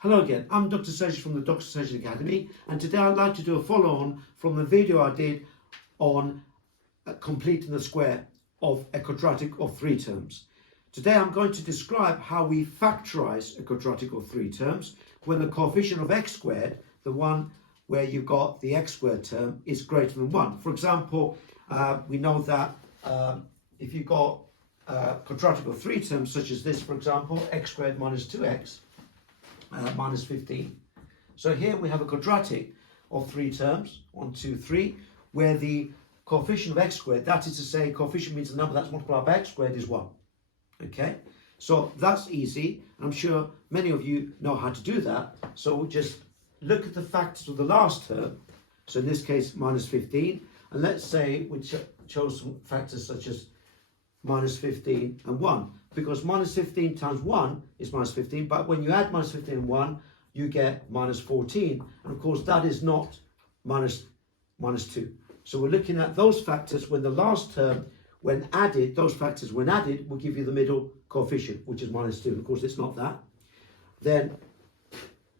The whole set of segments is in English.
Hello again, I'm Dr Sergis from the Dr Sergis Academy, and today I'd like to do a follow-on from the video I did on completing the square of a quadratic of 3 terms. Today I'm going to describe how we factorise a quadratic of 3 terms when the coefficient of x squared, the one where you've got the x squared term, is greater than 1. For example, we know that if you've got a quadratic of 3 terms such as this, for example, x squared minus 2x minus 15. So here we have a quadratic of 3 terms, 1, 2, 3, where the coefficient of x squared, that is to say, coefficient means the number that's multiplied by x squared, is 1. Okay, so that's easy. I'm sure many of you know how to do that. So we'll just look at the factors of the last term. So in this case, minus 15. And let's say we chose some factors such as minus 15 and 1. Because minus 15 times 1 is minus 15. But when you add minus 15 and 1, you get minus 14. And of course, that is not minus 2. So we're looking at those factors when the last term, when added, those factors when added will give you the middle coefficient, which is minus 2. Of course, it's not that. Then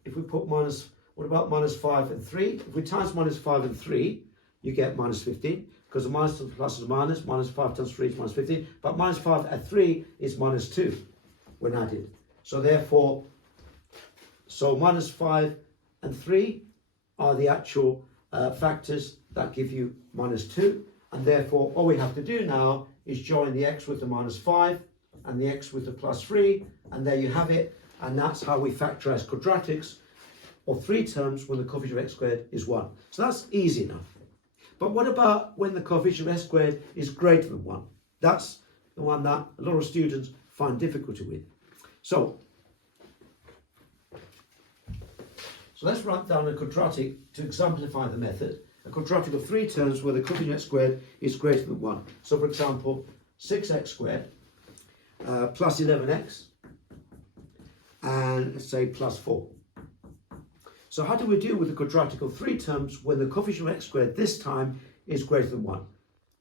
if we put minus, what about minus 5 and 3? If we times minus 5 and 3, you get minus 15. Because the minus to the plus is a minus 5 times 3 is minus 15. But minus 5 and 3 is minus 2 when added. So therefore, minus 5 and 3 are the actual factors that give you minus 2. And therefore, all we have to do now is join the x with the minus 5 and the x with the plus 3. And there you have it. And that's how we factorise quadratics of 3 terms when the coefficient of x squared is 1. So that's easy enough. But what about when the coefficient of x squared is greater than 1? That's the one that a lot of students find difficulty with. So let's write down a quadratic to exemplify the method. A quadratic of 3 terms where the coefficient of x squared is greater than 1. So for example, 6x squared plus 11x and let's say plus 4. So how do we deal with the quadratic of 3 terms when the coefficient of x squared this time is greater than 1?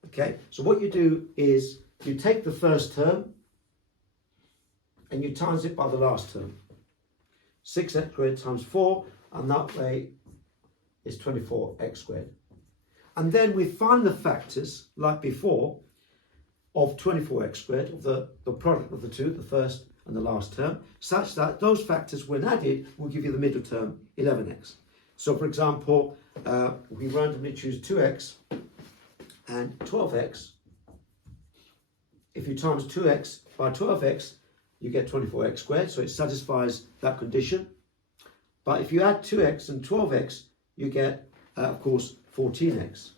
Okay, so what you do is you take the first term and you times it by the last term. 6x squared times 4, and that way is 24x squared. And then we find the factors, like before, of 24x squared, of the product of the two, the first and the last term, such that those factors, when added, will give you the middle term, 11x. So for example, we randomly choose 2x and 12x. If you times 2x by 12x, you get 24x squared, so it satisfies that condition. But if you add 2x and 12x, you get, of course, 14x.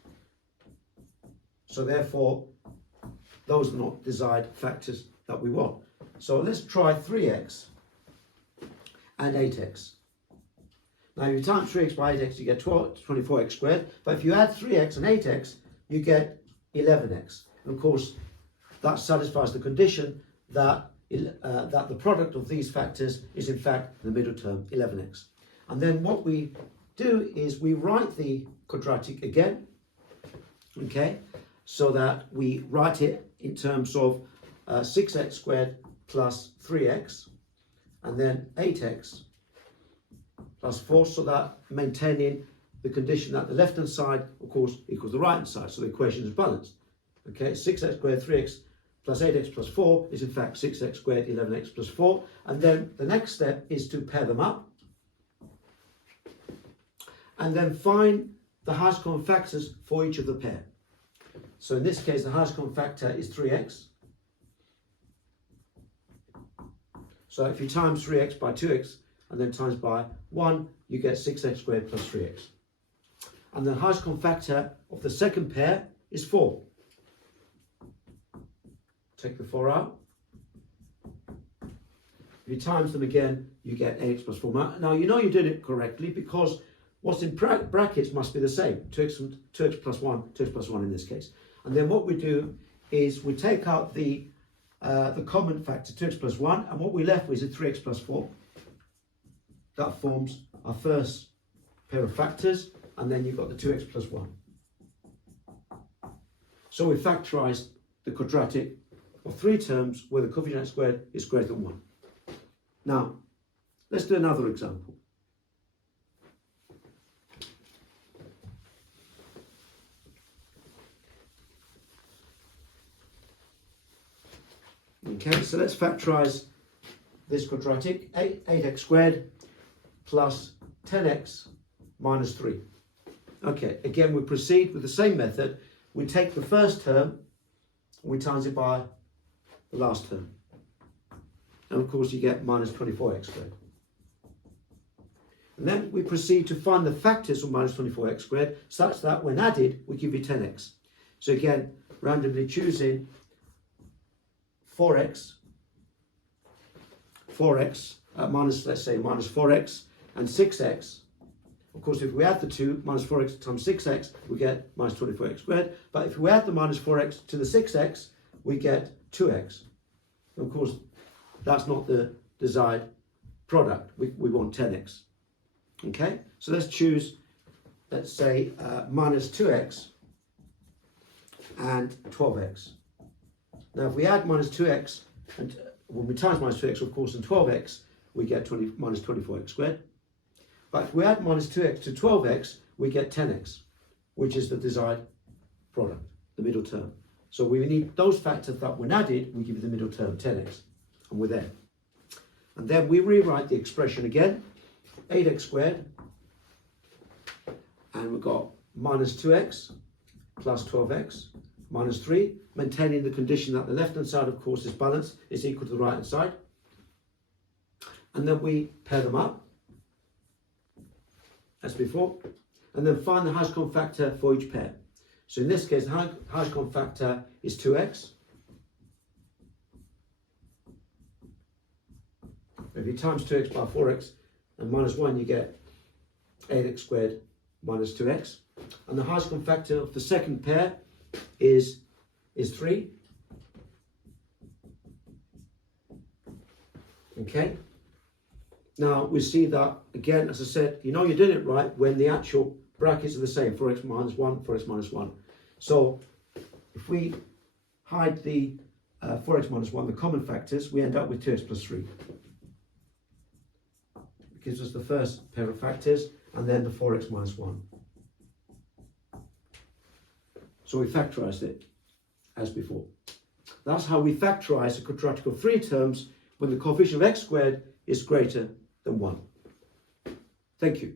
So therefore, those are not desired factors that we want. So let's try 3x and 8x. Now, if you times 3x by 8x, you get 24x squared. But if you add 3x and 8x, you get 11x. And of course, that satisfies the condition that that the product of these factors is in fact the middle term, 11x. And then what we do is we write the quadratic again, okay, so that we write it in terms of 6x squared plus 3x, and then 8x plus 4, so that maintaining the condition that the left-hand side, of course, equals the right-hand side, so the equation is balanced. Okay, 6x squared, 3x plus 8x plus 4 is in fact 6x squared, 11x plus 4. And then the next step is to pair them up, and then find the highest common factors for each of the pair. So in this case, the highest common factor is 3x. So if you times 3x by 2x and then times by 1, you get 6x squared plus 3x. And the highest common factor of the second pair is 4. Take the 4 out. If you times them again, you get ax plus 4. Now you know you did it correctly because what's in brackets must be the same. 2x plus 1, 2x plus 1 in this case. And then what we do is we take out the common factor, 2x plus 1, and what we left with is 3x plus 4. That forms our first pair of factors, and then you've got the 2x plus 1. So we factorised the quadratic of 3 terms where the coefficient x squared is greater than 1. Now, Let's do another example. Okay, so let's factorise this quadratic. 8x squared plus 10x minus 3. Okay, again we proceed with the same method. We take the first term, we times it by the last term. And of course you get minus 24x squared. And then we proceed to find the factors of minus 24x squared such that when added we give you 10x. So again, randomly choosing 4x minus, let's say, minus 4x and 6x. Of course, if we add the two, minus 4x times 6x, we get minus 24x squared. But if we add the minus 4x to the 6x, we get 2x. Of course, that's not the desired product. We want 10x. Okay, so let's choose, let's say, minus 2x and 12x. Now, if we add minus 2x, and when we times minus 2x, of course, and 12x, we get minus 24x squared. But if we add minus 2x to 12x, we get 10x, which is the desired product, the middle term. So we need those factors that when added, we give you the middle term, 10x, and we're there. And then we rewrite the expression again, 8x squared, and we've got minus 2x plus 12x minus 3, maintaining the condition that the left-hand side, of course, is balanced, is equal to the right-hand side. And then we pair them up, as before, and then find the highest common factor for each pair. So in this case, the highest common factor is 2x. If you times 2x by 4x and minus 1, you get 8x squared minus 2x. And the highest common factor of the second pair is 3. Okay. Now we see that, again, as I said, you know you're doing it right when the actual brackets are the same, 4x minus 1, 4x minus 1. So if we hide the 4x minus 1, the common factors, we end up with 2x plus 3. It gives us the first pair of factors, and then the 4x minus 1. So we factorised it, as before. That's how we factorise a quadratic of 3 terms when the coefficient of x squared is greater than 1. Thank you.